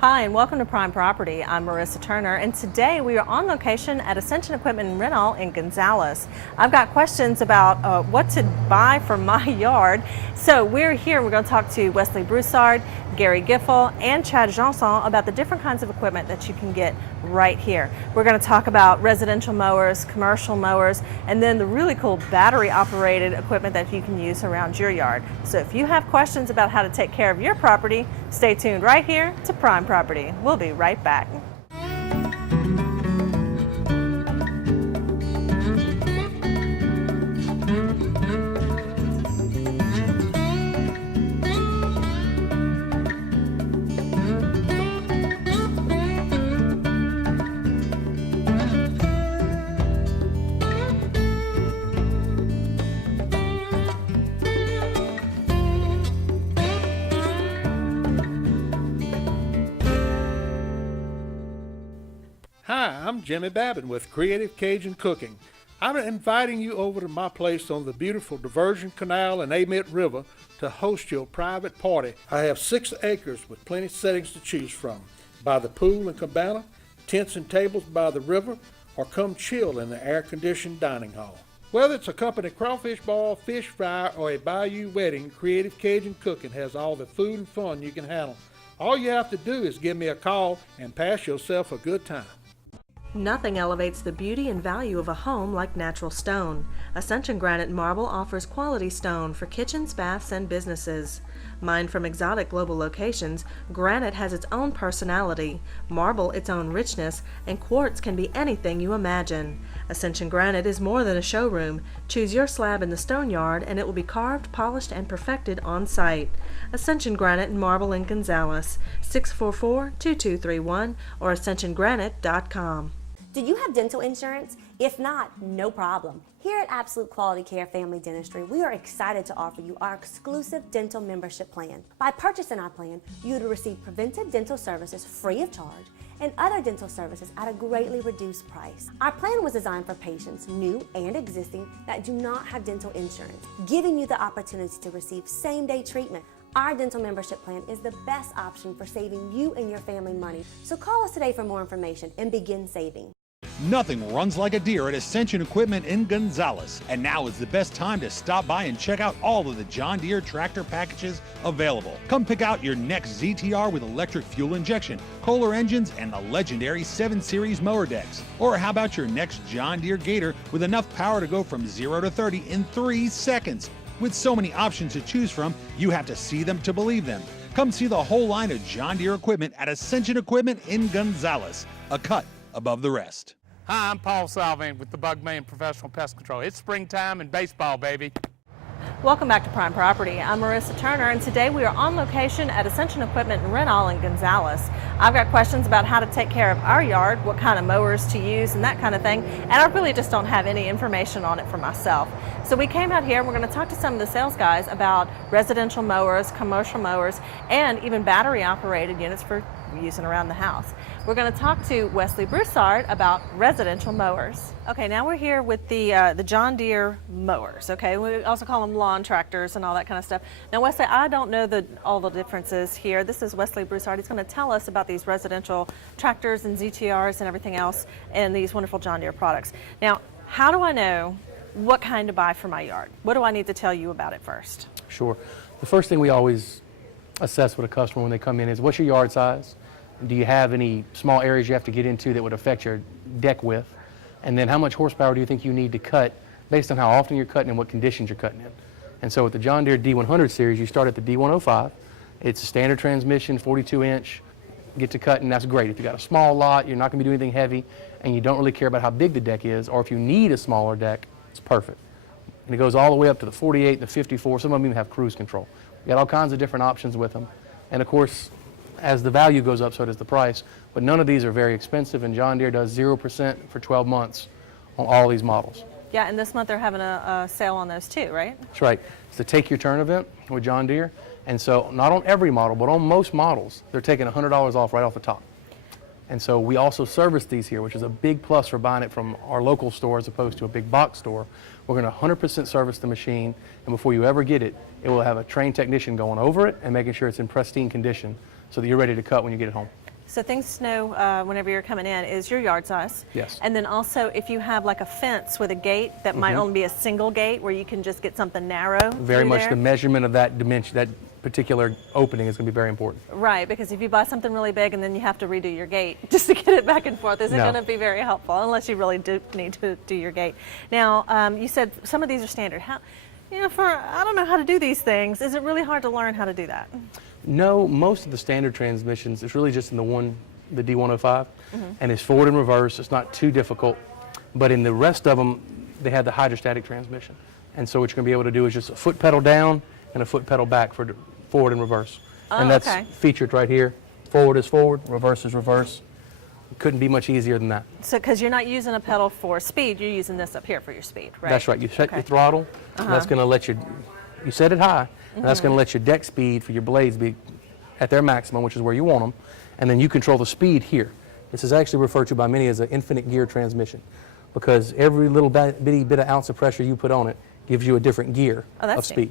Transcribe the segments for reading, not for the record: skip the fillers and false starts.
Hi, and welcome to Prime Property. I'm Marissa Turner, and today we are on location at Ascension Equipment and Rental in Gonzales. I've got questions about what to buy for my yard. So we're here, we're going to talk to Wesley Broussard, Gary Giffel, and Chad Janson about the different kinds of equipment that you can get right here. We're going to talk about residential mowers, commercial mowers, and then the really cool battery operated equipment that you can use around your yard. So if you have questions about how to take care of your property, stay tuned right here to Prime Property. We'll be right back. Hi, I'm Jimmy Babin with Creative Cajun Cooking. I'm inviting you over to my place on the beautiful Diversion Canal and Amite River to host your private party. I have 6 acres with plenty of settings to choose from. By the pool and cabana, tents and tables by the river, or come chill in the air-conditioned dining hall. Whether it's a company crawfish ball, fish fry, or a bayou wedding, Creative Cajun Cooking has all the food and fun you can handle. All you have to do is give me a call and pass yourself a good time. Nothing elevates the beauty and value of a home like natural stone. Ascension Granite Marble offers quality stone for kitchens, baths, and businesses. Mined from exotic global locations, granite has its own personality, marble its own richness, and quartz can be anything you imagine. Ascension Granite is more than a showroom. Choose your slab in the stone yard and it will be carved, polished, and perfected on site. Ascension Granite and Marble in Gonzales, 644-2231 or ascensiongranite.com. Do you have dental insurance? If not, no problem. Here at Absolute Quality Care Family Dentistry, we are excited to offer you our exclusive dental membership plan. By purchasing our plan, you will receive preventive dental services free of charge and other dental services at a greatly reduced price. Our plan was designed for patients, new and existing, that do not have dental insurance, giving you the opportunity to receive same-day treatment. Our dental membership plan is the best option for saving you and your family money. So call us today for more information and begin saving. Nothing runs like a deer at Ascension Equipment in Gonzales, and now is the best time to stop by and check out all of the John Deere tractor packages available. Come pick out your next ZTR with electric fuel injection, Kohler engines, and the legendary 7 Series mower decks. Or how about your next John Deere Gator with enough power to go from 0 to 30 in 3 seconds? With so many options to choose from, you have to see them to believe them. Come see the whole line of John Deere equipment at Ascension Equipment in Gonzales, a cut above the rest. Hi, I'm Paul Salvin with the Bugman Professional Pest Control. It's springtime and baseball, baby. Welcome back to Prime Property. I'm Marissa Turner, and today we are on location at Ascension Equipment and Rental in Gonzales. I've got questions about how to take care of our yard, what kind of mowers to use, and that kind of thing, and I really just don't have any information on it for myself. So we came out here and we're going to talk to some of the sales guys about residential mowers, commercial mowers, and even battery operated units for using around the house. We're going to talk to Wesley Broussard about residential mowers. Okay, now we're here with the John Deere mowers. Okay, we also call them lawn tractors and all that kind of stuff. Now, Wesley, I don't know all the differences here. This is Wesley Broussard. He's going to tell us about these residential tractors and ZTRs and everything else, and these wonderful John Deere products. Now, how do I know what kind to buy for my yard? What do I need to tell you about it first? Sure. The first thing we always assess with a customer when they come in is, what's your yard size? Do you have any small areas you have to get into that would affect your deck width? And then how much horsepower do you think you need to cut based on how often you're cutting and what conditions you're cutting in? And so with the John Deere D100 series, you start at the D105. It's a standard transmission, 42-inch. Get to cutting, that's great. If you got a small lot, you're not going to be doing anything heavy, and you don't really care about how big the deck is, or if you need a smaller deck, it's perfect. And it goes all the way up to the 48, the 54. Some of them even have cruise control. You got all kinds of different options with them. And of course, as the value goes up, so does the price. But none of these are very expensive, and John Deere does 0% for 12 months on all these models. Yeah, and this month they're having a sale on those too, right? That's right. It's the Take Your Turn event with John Deere. And so not on every model, but on most models, they're taking $100 off right off the top. And so we also service these here, which is a big plus for buying it from our local store as opposed to a big box store. We're going to 100% service the machine, and before you ever get it, it will have a trained technician going over it and making sure it's in pristine condition so that you're ready to cut when you get it home. So things to know whenever you're coming in is your yard size. Yes. And then also if you have like a fence with a gate that might only be a single gate where you can just get something narrow. Very through much there. the measurement of that dimension, that particular opening is going to be very important. Right, because if you buy something really big and then you have to redo your gate just to get it back and forth, isn't No. going to be very helpful unless you really do need to do your gate. Now, you said some of these are standard. How, I don't know how to do these things. Is it really hard to learn how to do that? No, most of the standard transmissions, it's really just in the D105, and it's forward and reverse. It's not too difficult, but in the rest of them, they have the hydrostatic transmission. And so what you're going to be able to do is just a foot pedal down and a foot pedal back for forward and reverse. And that's okay. featured right here. Forward is forward, reverse is reverse. Couldn't be much easier than that. So, because you're not using a pedal for speed, you're using this up here for your speed, right? That's right. You set Okay. your throttle, and that's going to let you set it high, and that's going to let your deck speed for your blades be at their maximum, which is where you want them, and then you control the speed here. This is actually referred to by many as an infinite gear transmission, because every little bitty bit of ounce of pressure you put on it gives you a different gear that's of speed.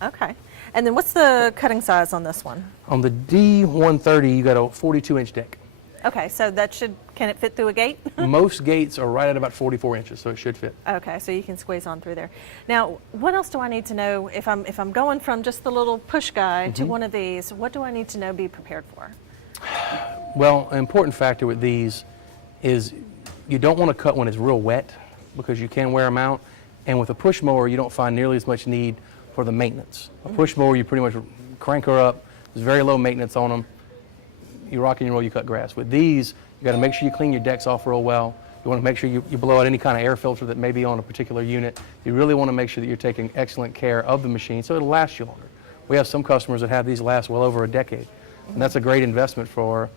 neat. Okay. And then what's the cutting size on this one? On the D130, you got a 42-inch deck. Okay, so can it fit through a gate? Most gates are right at about 44 inches, so it should fit. Okay, so you can squeeze on through there. Now, what else do I need to know if I'm going from just the little push guy to one of these? What do I need to know, be prepared for? Well, an important factor with these is you don't want to cut when it's real wet because you can wear them out. And with a push mower, you don't find nearly as much need for the maintenance. A push mower, you pretty much crank her up. There's very low maintenance on them. You rock and you roll, you cut grass. With these, you got to make sure you clean your decks off real well. You want to make sure you blow out any kind of air filter that may be on a particular unit. You really want to make sure that you're taking excellent care of the machine so it'll last you longer. We have some customers that have these last well over a decade. And that's a great investment for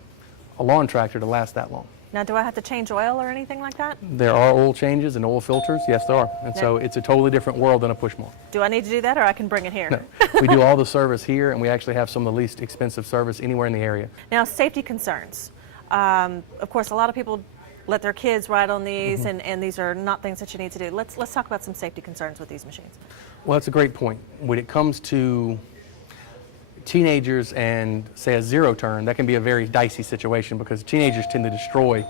a lawn tractor to last that long. Now, do I have to change oil or anything like that? There are oil changes and oil filters. Yes, there are. And so it's a totally different world than a push mower. Do I need to do that, or I can bring it here? No, we do all the service here, and we actually have some of the least expensive service anywhere in the area. Now, safety concerns. Of course, a lot of people let their kids ride on these, and these are not things that you need to do. Let's talk about some safety concerns with these machines. Well, that's a great point. When it comes to teenagers and, say, a zero turn, that can be a very dicey situation because teenagers tend to destroy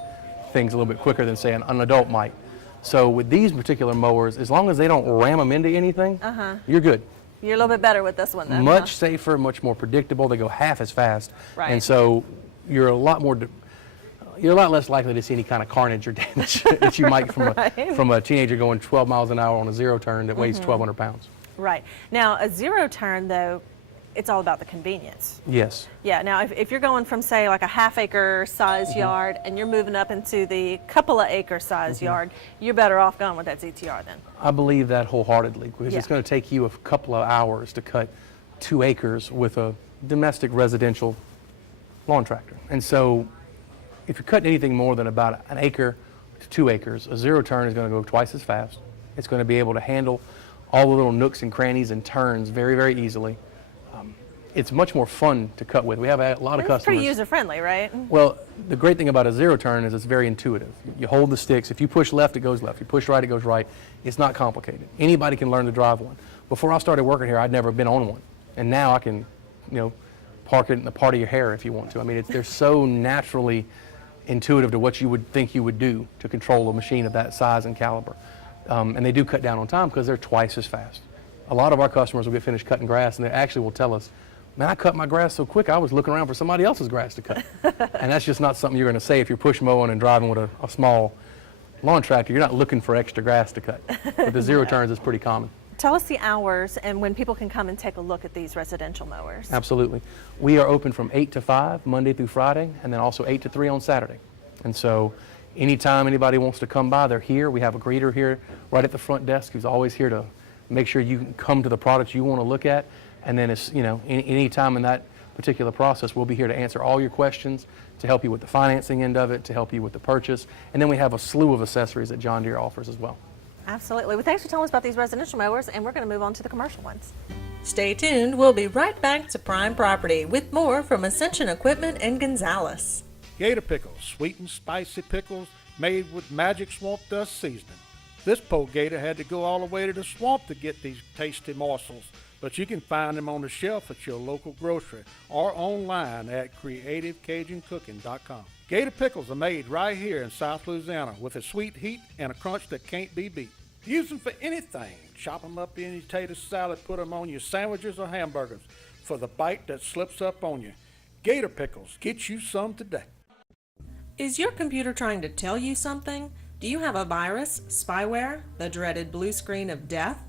things a little bit quicker than, say, an adult might. So with these particular mowers, as long as they don't ram them into anything, you're good. You're a little bit better with this one, then. Much safer, much more predictable. They go half as fast. Right. And so you're a lot less likely to see any kind of carnage or damage that you might from a teenager going 12 miles an hour on a zero turn that weighs 1,200 pounds. Right. Now, a zero turn, though, it's all about the convenience. Yes. Yeah, now if you're going from, say, like a half-acre size yard and you're moving up into the couple of acre size yard, you're better off going with that ZTR then. I believe that wholeheartedly because Yeah. it's going to take you a couple of hours to cut 2 acres with a domestic residential lawn tractor. And so if you're cutting anything more than about an acre to 2 acres, a zero turn is going to go twice as fast. It's going to be able to handle all the little nooks and crannies and turns very, very easily. It's much more fun to cut with. We have a lot of It's customers. pretty user-friendly, right? Well, the great thing about a zero turn is it's very intuitive. You hold the sticks. If you push left, it goes left. You push right, it goes right. It's not complicated. Anybody can learn to drive one. Before I started working here, I'd never been on one. And now I can, park it in the part of your hair if you want to. I mean, they're so naturally intuitive to what you would think you would do to control a machine of that size and caliber. And they do cut down on time because they're twice as fast. A lot of our customers will get finished cutting grass and they actually will tell us, man, I cut my grass so quick I was looking around for somebody else's grass to cut. And that's just not something you're going to say if you're push mowing and driving with a small lawn tractor. You're not looking for extra grass to cut. But the zero turns is pretty common. Tell us the hours and when people can come and take a look at these residential mowers. Absolutely. We are open from 8 to 5, Monday through Friday, and then also 8 to 3 on Saturday. And so anytime anybody wants to come by, they're here. We have a greeter here right at the front desk who's always here to make sure you can come to the products you want to look at. And then it's, any time in that particular process, we'll be here to answer all your questions, to help you with the financing end of it, to help you with the purchase. And then we have a slew of accessories that John Deere offers as well. Absolutely. Well, thanks for telling us about these residential mowers, and we're going to move on to the commercial ones. Stay tuned. We'll be right back to Prime Property with more from Ascension Equipment in Gonzales. Gator pickles, sweet and spicy pickles made with magic swamp dust seasoning. This poor gator had to go all the way to the swamp to get these tasty morsels, but you can find them on the shelf at your local grocery or online at creativecajunCooking.com. Gator pickles are made right here in South Louisiana with a sweet heat and a crunch that can't be beat. Use them for anything. Chop them up in your tater salad, put them on your sandwiches or hamburgers for the bite that slips up on you. Gator pickles, get you some today. Is your computer trying to tell you something? Do you have a virus, spyware, the dreaded blue screen of death?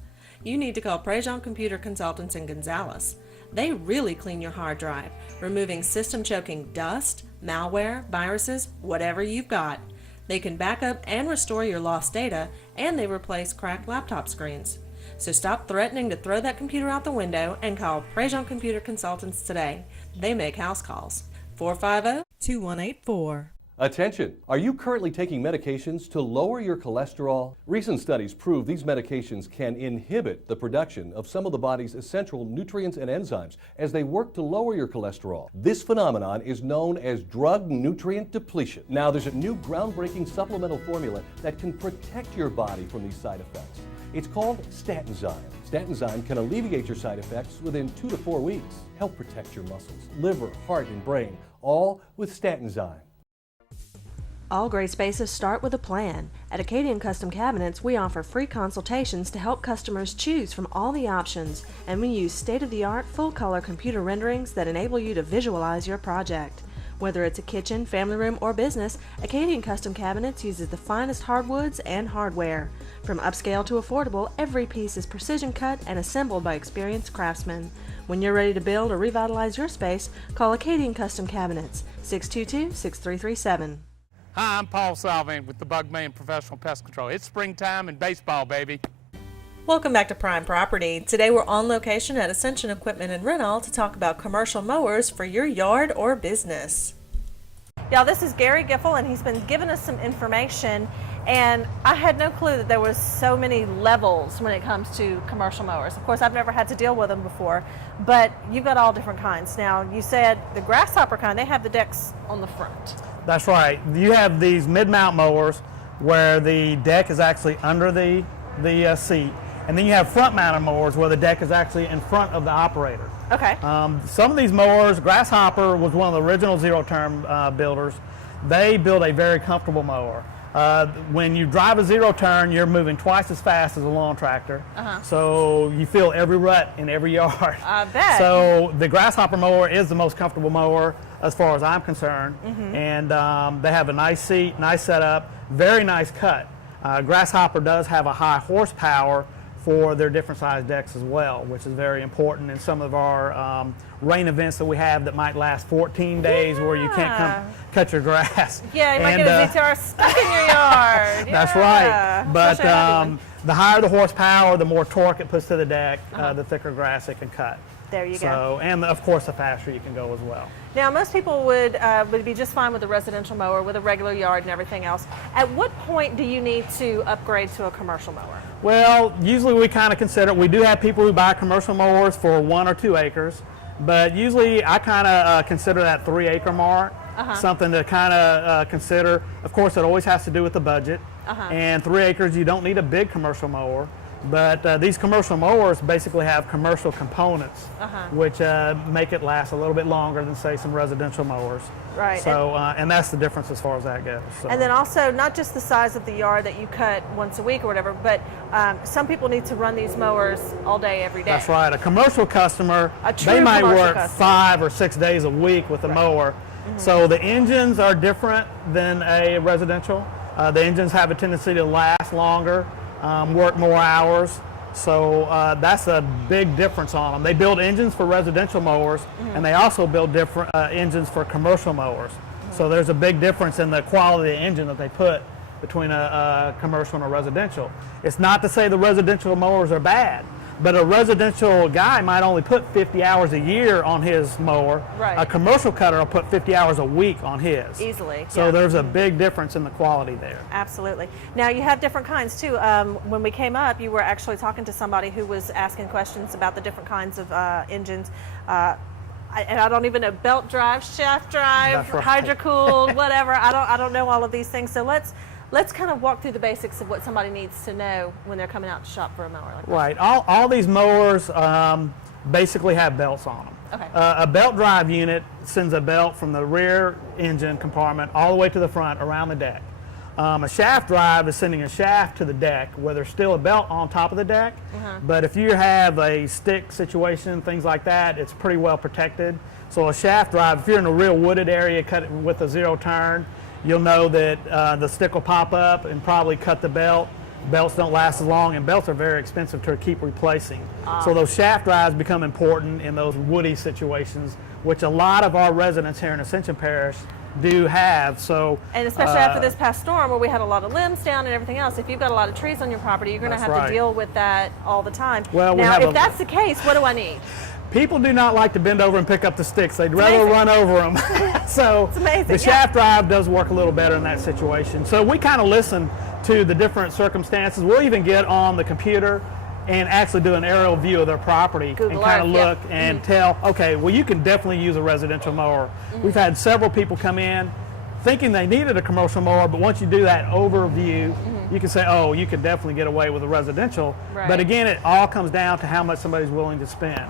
You need to call Prejean Computer Consultants in Gonzales. They really clean your hard drive, removing system-choking dust, malware, viruses, whatever you've got. They can back up and restore your lost data, and they replace cracked laptop screens. So stop threatening to throw that computer out the window and call Prejean Computer Consultants today. They make house calls. 450-2184. Attention! Are you currently taking medications to lower your cholesterol? Recent studies prove these medications can inhibit the production of some of the body's essential nutrients and enzymes as they work to lower your cholesterol. This phenomenon is known as drug nutrient depletion. Now, there's a new groundbreaking supplemental formula that can protect your body from these side effects. It's called Statinzyme. Statinzyme can alleviate your side effects within 2 to 4 weeks. Help protect your muscles, liver, heart, and brain, all with Statinzyme. All great spaces start with a plan. At Acadian Custom Cabinets, we offer free consultations to help customers choose from all the options, and we use state-of-the-art full-color computer renderings that enable you to visualize your project. Whether it's a kitchen, family room, or business, Acadian Custom Cabinets uses the finest hardwoods and hardware. From upscale to affordable, every piece is precision cut and assembled by experienced craftsmen. When you're ready to build or revitalize your space, call Acadian Custom Cabinets, 622-6337. Hi, I'm Paul Salvin with the Bugman Professional Pest Control. It's springtime and baseball, baby. Welcome back to Prime Property. Today we're on location at Ascension Equipment and Rental to talk about commercial mowers for your yard or business. Y'all, this is Gary Giffel, and he's been giving us some information, and I had no clue that there was so many levels when it comes to commercial mowers. Of course, I've never had to deal with them before, but you've got all different kinds. Now, you said the grasshopper kind, they have the decks on the front. That's right. You have these mid-mount mowers where the deck is actually under the seat, and then you have front-mounted mowers where the deck is actually in front of the operator. Okay. Some of these mowers, Grasshopper was one of the original zero-turn builders. They build a very comfortable mower. When you drive a zero-turn, you're moving twice as fast as a lawn tractor, so you feel every rut in every yard. I bet. So the Grasshopper mower is the most comfortable mower as far as I'm concerned, and they have a nice seat, nice setup, very nice cut. Grasshopper does have a high horsepower for their different size decks as well, which is very important in some of our rain events that we have that might last 14 days where you can't come cut your grass. Yeah, you might get a ZTR stuck in your yard. That's right. But the higher the horsepower, the more torque it puts to the deck, the thicker grass it can cut. There you go. And of course the faster you can go as well. Now, most people would be just fine with a residential mower, with a regular yard and everything else. At what point do you need to upgrade to a commercial mower? Well, usually we kind of consider, we do have people who buy commercial mowers for 1 or 2 acres, but usually I kind of consider that 3-acre mark something to kind of consider. Of course, it always has to do with the budget, and 3 acres, you don't need a big commercial mower. But these commercial mowers basically have commercial components, which make it last a little bit longer than, say, some residential mowers. Right. So, and that's the difference as far as that goes. So. And then also, not just the size of the yard that you cut once a week or whatever, but some people need to run these mowers all day, every day. That's right. A commercial customer, they might work 5 or 6 days a week with a mower. So the engines are different than a residential. The engines have a tendency to last longer. Work more hours, so that's a big difference on them. They build engines for residential mowers, and they also build different engines for commercial mowers. So there's a big difference in the quality of the engine that they put between a commercial and a residential. It's not to say the residential mowers are bad, but a residential guy might only put 50 hours a year on his mower. Right. A commercial cutter will put 50 hours a week on his. Easily. So there's a big difference in the quality there. Absolutely. Now, you have different kinds too. When we came up, you were actually talking to somebody who was asking questions about the different kinds of engines. And I don't even know, belt drive, shaft drive, hydro-cooled, whatever. I don't know all of these things. So let's kind of walk through the basics of what somebody needs to know when they're coming out to shop for a mower like that. Right. All these mowers, basically have belts on them. Okay. A belt drive unit sends a belt from the rear engine compartment all the way to the front around the deck. A shaft drive is sending a shaft to the deck where there's still a belt on top of the deck, but if you have a stick situation, things like that, it's pretty well protected. So a shaft drive, if you're in a real wooded area, cut it with a zero turn, you'll know that the stick will pop up and probably cut the belt. Belts don't last as long, and belts are very expensive to keep replacing. So those shaft drives become important in those woody situations, which a lot of our residents here in Ascension Parish do have. So, and especially after this past storm where we had a lot of limbs down and everything else, if you've got a lot of trees on your property, you're going to have to deal with that all the time. Well, now, if that's the case, what do I need? People do not like to bend over and pick up the sticks. They'd rather run over them. So it's amazing. The shaft drive does work a little better in that situation. So we kind of listen to the different circumstances. We'll even get on the computer and actually do an aerial view of their property Google and kind of Earth, look and tell, okay, well, you can definitely use a residential mower. We've had several people come in thinking they needed a commercial mower, but once you do that overview, you can say, oh, you can definitely get away with a residential. Right. But again, it all comes down to how much somebody's willing to spend.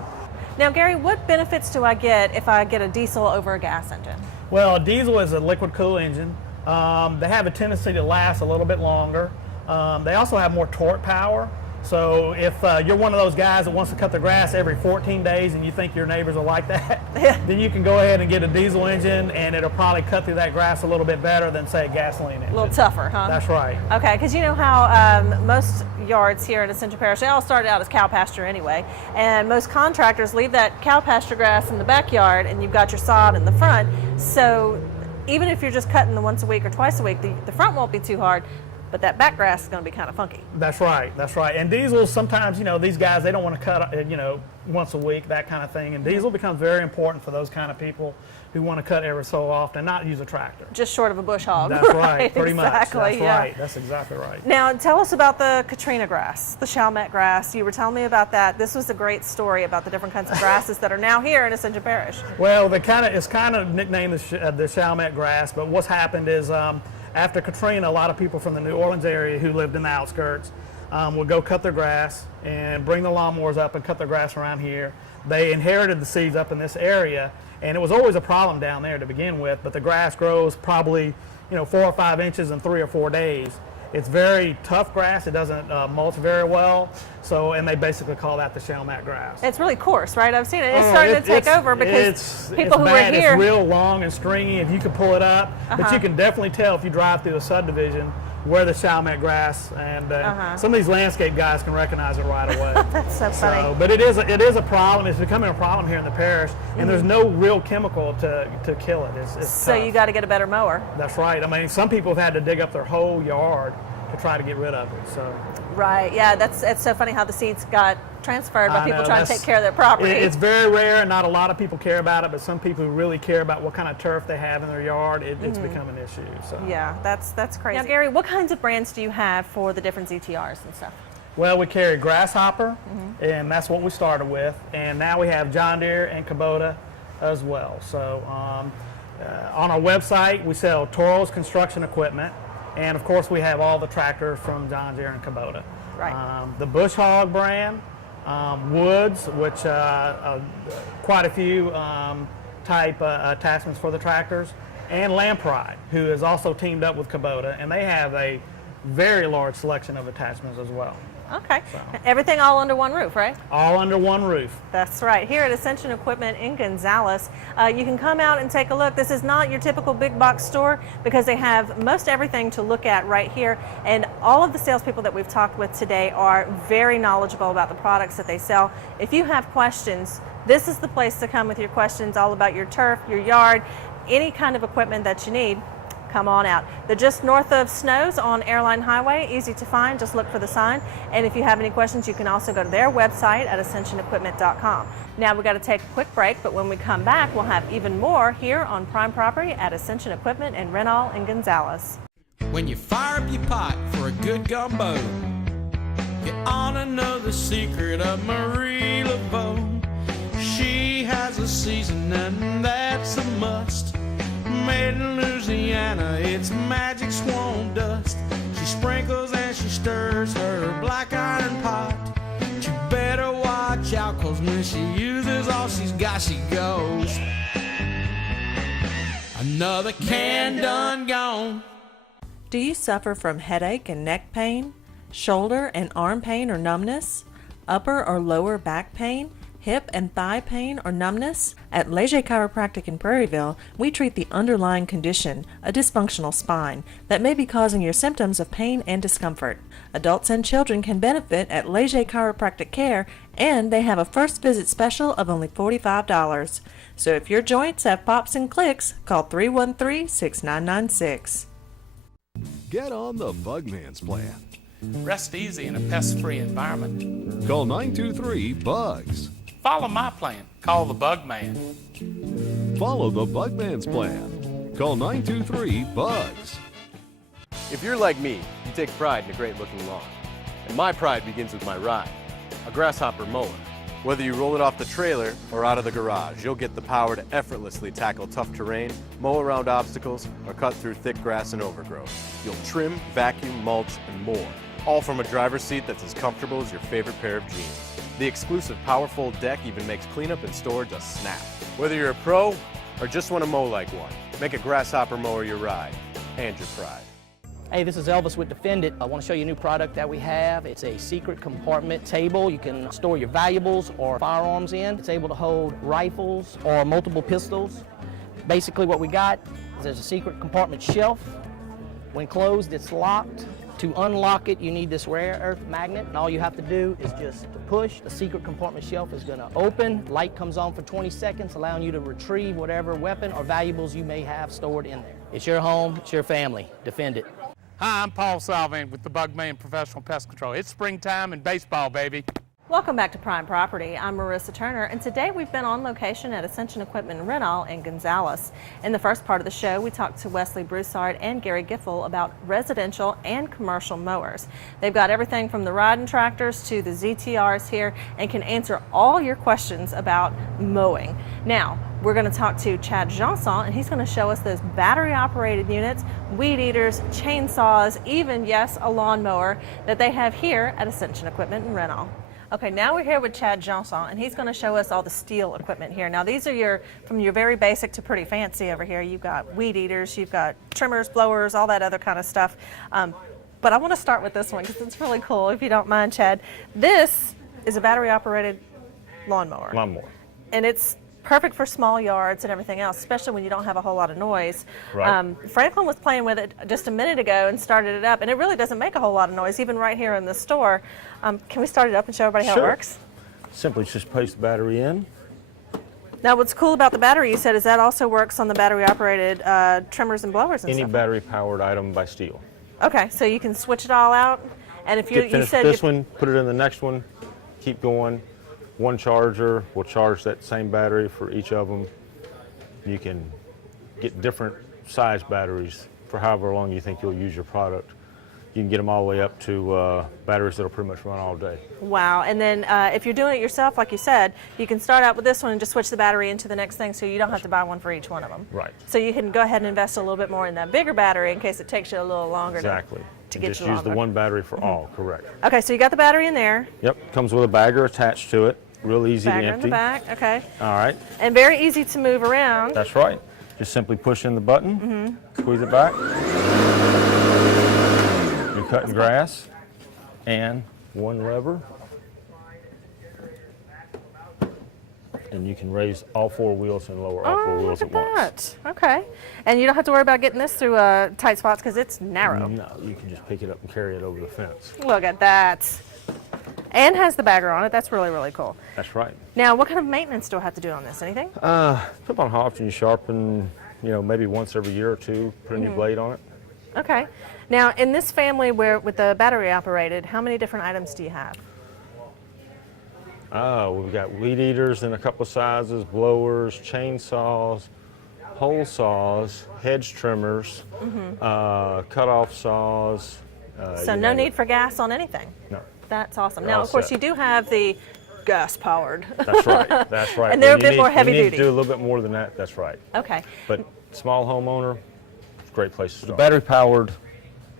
Now, Gary, what benefits do I get if I get a diesel over a gas engine? Well, a diesel is a liquid cool engine. They have a tendency to last a little bit longer. They also have more torque power. So if you're one of those guys that wants to cut the grass every 14 days and you think your neighbors are like that, then you can go ahead and get a diesel engine and it'll probably cut through that grass a little bit better than, say, a gasoline engine. A little tougher, huh? That's right. Okay, because you know how most yards here in Ascension Parish, they all started out as cow pasture anyway, and most contractors leave that cow pasture grass in the backyard and you've got your sod in the front. So even if you're just cutting the once a week or twice a week, the front won't be too hard. But that back grass is going to be kind of funky. That's right. That's right. And diesels, sometimes, you know, these guys, they don't want to cut, you know, once a week, that kind of thing. And diesel becomes very important for those kind of people who want to cut every so often, not use a tractor. Just short of a bush hog. That's right. Pretty much. Exactly. That's yeah. right. That's exactly right. Now, tell us about the Katrina grass, the Chalmette grass. You were telling me about that. This was a great story about the different kinds of grasses that are now here in Ascension Parish. Well, it's kind of nicknamed the Chalmette grass, but what's happened is after Katrina, a lot of people from the New Orleans area who lived in the outskirts would go cut their grass and bring the lawnmowers up and cut their grass around here. They inherited the seeds up in this area, and it was always a problem down there to begin with, but the grass grows probably, you know, 4 or 5 inches in 3 or 4 days. It's very tough grass. It doesn't mulch very well. So, and they basically call that the Chalmette grass. It's really coarse, right? I've seen it. It's starting to take over because people who bad. were here. It's real long and stringy if you can pull it up. But you can definitely tell if you drive through a subdivision where the Chalmette grass, and some of these landscape guys can recognize it right away. That's so funny. But it is a problem. It's becoming a problem here in the parish, and there's no real chemical to kill it. It's so tough. you got to get a better mower. That's right. I mean, some people have had to dig up their whole yard to try to get rid of it. So. Right. Yeah. It's so funny how the seeds got transferred by people trying to take care of their property. It's very rare, and not a lot of people care about it. But some people who really care about what kind of turf they have in their yard, it's become an issue. So. Yeah, that's crazy. Now, Gary, what kinds of brands do you have for the different ZTRs and stuff? Well, we carry Grasshopper, and that's what we started with. And now we have John Deere and Kubota as well. So on our website, we sell Toro's construction equipment. And of course, we have all the tractors from John Deere and Kubota. Right. The Bush Hog brand, Woods, which quite a few type attachments for the tractors, and Lampride, who is also teamed up with Kubota, and they have a very large selection of attachments as well. Okay. So. Everything all under one roof, right? All under one roof. That's right. Here at Ascension Equipment in Gonzales, you can come out and take a look. This is not your typical big box store because they have most everything to look at right here. And all of the salespeople that we've talked with today are very knowledgeable about the products that they sell. If you have questions, this is the place to come with your questions all about your turf, your yard, any kind of equipment that you need. Come on out. They're just north of Snows on Airline Highway. Easy to find. Just look for the sign. And if you have any questions, you can also go to their website at ascensionequipment.com. Now we've got to take a quick break, but when we come back, we'll have even more here on Prime Property at Ascension Equipment in Renall and Gonzales. When you fire up your pot for a good gumbo, you ought to know the secret of Marie Laveau. She has a seasoning that's a must. Made in Louisiana, it's magic swan dust. She sprinkles and she stirs her black iron pot. But you better watch out, 'cause when she uses all she's got, she goes. Another can done gone. Do you suffer from headache and neck pain, shoulder and arm pain or numbness, upper or lower back pain, hip and thigh pain or numbness? At Leger Chiropractic in Prairieville, we treat the underlying condition, a dysfunctional spine, that may be causing your symptoms of pain and discomfort. Adults and children can benefit at Leger Chiropractic Care, and they have a first visit special of only $45. So if your joints have pops and clicks, call 313-6996. Get on the Bugman's plan. Rest easy in a pest-free environment. Call 923-BUGS. Follow my plan. Call the Bug Man. Follow the Bugman's plan. Call 923-BUGS. If you're like me, you take pride in a great-looking lawn. And my pride begins with my ride, a grasshopper mower. Whether you roll it off the trailer or out of the garage, you'll get the power to effortlessly tackle tough terrain, mow around obstacles, or cut through thick grass and overgrowth. You'll trim, vacuum, mulch, and more, all from a driver's seat that's as comfortable as your favorite pair of jeans. The exclusive Powerfold deck even makes cleanup and storage a snap. Whether you're a pro or just want to mow like one, make a grasshopper mower your ride and your pride. Hey, this is Elvis with Defend It. I want to show you a new product that we have. It's a secret compartment table. You can store your valuables or firearms in. It's able to hold rifles or multiple pistols. Basically what we got is there's a secret compartment shelf. When closed, it's locked. To unlock it, you need this rare earth magnet, and all you have to do is just push. The secret compartment shelf is going to open. Light comes on for 20 seconds, allowing you to retrieve whatever weapon or valuables you may have stored in there. It's your home, it's your family. Defend it. Hi, I'm Paul Salvin with the Bug Man Professional Pest Control. It's springtime and baseball, baby. Welcome back to Prime Property. I'm Marissa Turner, and today we've been on location at Ascension Equipment and Rental in Gonzales. In the first part of the show, we talked to Wesley Broussard and Gary Giffel about residential and commercial mowers. They've got everything from the riding tractors to the ZTRs here and can answer all your questions about mowing. Now, we're going to talk to Chad Janson, and he's going to show us those battery-operated units, weed eaters, chainsaws, even, yes, a lawnmower that they have here at Ascension Equipment and Rental. Okay, now we're here with Chad Janson, and he's going to show us all the steel equipment here. Now, these are from your very basic to pretty fancy over here. You've got weed eaters, you've got trimmers, blowers, all that other kind of stuff. But I want to start with this one because it's really cool, if you don't mind, Chad. This is a battery-operated lawnmower. And it's perfect for small yards and everything else, especially when you don't have a whole lot of noise. Right. Franklin was playing with it just a minute ago and started it up, and it really doesn't make a whole lot of noise, even right here in the store. Can we start it up and show everybody how it works? Simply just place the battery in. Now, what's cool about the battery, you said, is that also works on the battery-operated trimmers and blowers and Any stuff. battery-powered item by steel. Okay, so you can switch it all out, and if you Finish said this one, put it in the next one, keep going. One charger will charge that same battery for each of them. You can get different size batteries for however long you think you'll use your product. You can get them all the way up to batteries that'll pretty much run all day. Wow, and then if you're doing it yourself, like you said, you can start out with this one and just switch the battery into the next thing, so you don't have to buy one for each one of them. Right. So you can go ahead and invest a little bit more in that bigger battery in case it takes you a little longer Exactly. to get just you use the longer. one battery for all, correct. Okay, so you got the battery in there. Yep, comes with a bagger attached to it. Real easy to Bagger in empty. the back, okay. All right. And very easy to move around. That's right. Just simply push in the button, squeeze it back. You're cutting grass, and one lever, and you can raise all four wheels and lower all four wheels at once. Okay. And you don't have to worry about getting this through tight spots because it's narrow. No, you can just pick it up and carry it over the fence. Look at that. And has the bagger on it. That's really, really cool. That's right. Now, what kind of maintenance do I have to do on this? Anything? Depends on how often you sharpen, maybe once every year or two, put a new blade on it. Okay. Now, in this family with the battery operated, how many different items do you have? We've got weed eaters in a couple of sizes, blowers, chainsaws, hole saws, hedge trimmers, cut-off saws. So no need for gas on anything? No. That's awesome. They're Now, all of course, set. you do have the gas-powered. That's right. That's right. And they're a When bit you more need- heavy you need duty. to do a little bit more than that. That's right. Okay. But small homeowner, it's a great place to start. The battery-powered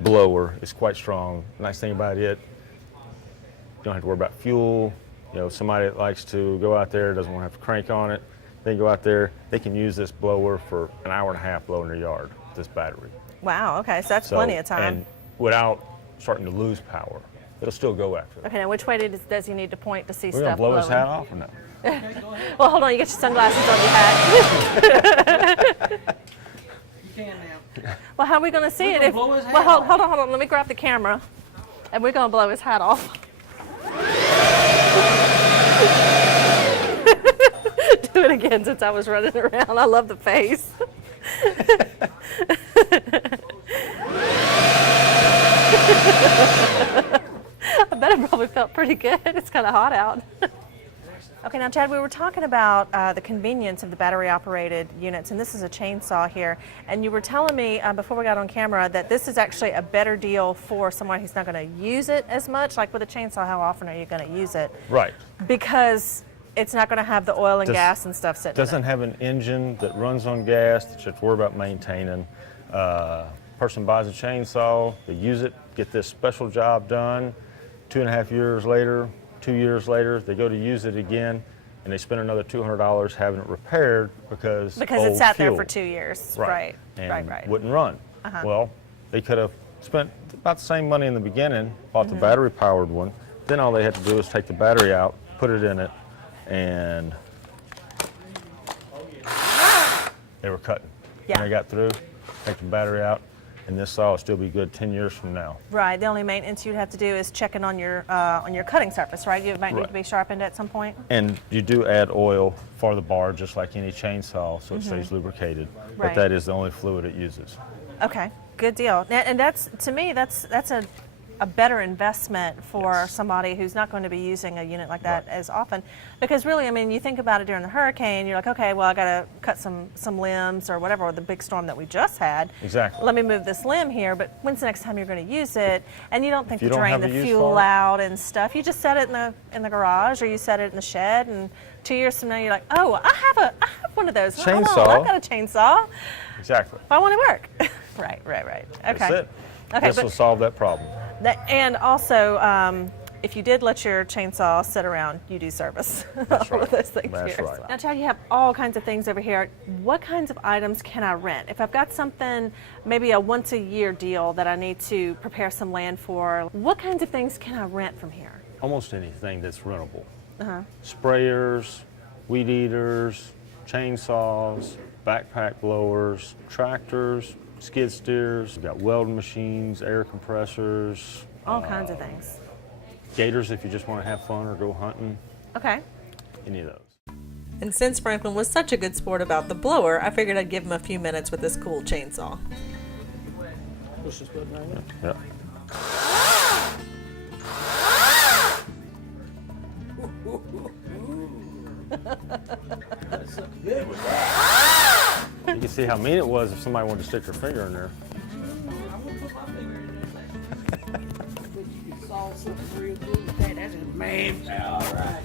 blower is quite strong. Nice thing about it, you don't have to worry about fuel, You know, somebody that likes to go out there, doesn't want to have to crank on it, they go out there, they can use this blower for an hour and a half blowing their yard, this battery. Wow, okay, so that's plenty of time. And without starting to lose power. It'll still go after it. Okay, now which way does he need to point to see We're stuff going to blow blowing? his hat off or no? Well, hold on, you get your sunglasses on your hat. You can now. Well, how are we going to see it? blow his Well, hat hold on, let me grab the camera. And we're going to blow his hat off. Do it again since I was running around. I love the face. I bet it probably felt pretty good. It's kind of hot out. Okay, now Chad, we were talking about the convenience of the battery-operated units, and this is a chainsaw here. And you were telling me before we got on camera that this is actually a better deal for someone who's not going to use it as much. Like with a chainsaw, how often are you going to use it? Right. Because it's not going to have the oil and gas and stuff sitting in it. Doesn't have an engine that runs on gas that you have to worry about maintaining. Person buys a chainsaw, they use it, get this special job done. 2.5 years later, 2 years later, they go to use it again, and they spend another $200 having it repaired because it sat there for 2 years. Right. Right. Right. Wouldn't run. Uh-huh. Well, they could have spent about the same money in the beginning, bought the battery-powered one. Then all they had to do was take the battery out, put it in it, and they were cutting. Yeah. When they got through, take the battery out, and this saw will still be good 10 years from now. Right. The only maintenance you'd have to do is checking on your cutting surface, right? You might need to be sharpened at some point. And you do add oil for the bar, just like any chainsaw, so it stays lubricated. Right. But that is the only fluid it uses. Okay. Good deal. And that's, to me, that's a better investment for somebody who's not going to be using a unit like that as often. Because really, I mean, you think about it during the hurricane, you're like, okay, well, I got to cut some limbs or whatever, or the big storm that we just had. Exactly. Let me move this limb here, but when's the next time you're going to use it? And you don't think to don't drain have the a use fuel for it. out and stuff. You just set it in the garage, or you set it in the shed, and 2 years from now, you're like, oh, I have one of those. Hold on, Chainsaw. I've got a chainsaw. Exactly. Why won't it work? Right. Okay. That's it. Okay, This will solve that problem. And also, if you did let your chainsaw sit around, you do service. That's all right. of those things That's here. right. Now, Chad, you have all kinds of things over here. What kinds of items can I rent? If I've got something, maybe a once-a-year deal that I need to prepare some land for, what kinds of things can I rent from here? Almost anything that's rentable. Uh-huh. Sprayers, weed eaters, chainsaws, backpack blowers, tractors, skid steers. We've got welding machines, air compressors. All kinds of things. Gators if you just want to have fun or go hunting. Okay. Any of those. And since Franklin was such a good sport about the blower, I figured I'd give him a few minutes with this cool chainsaw. Push this button right Yeah. That's good with that. You can see how mean it was if somebody wanted to stick their finger in there. I wouldn't put my finger in there. But you can solve something real good with that. That's a man. All right.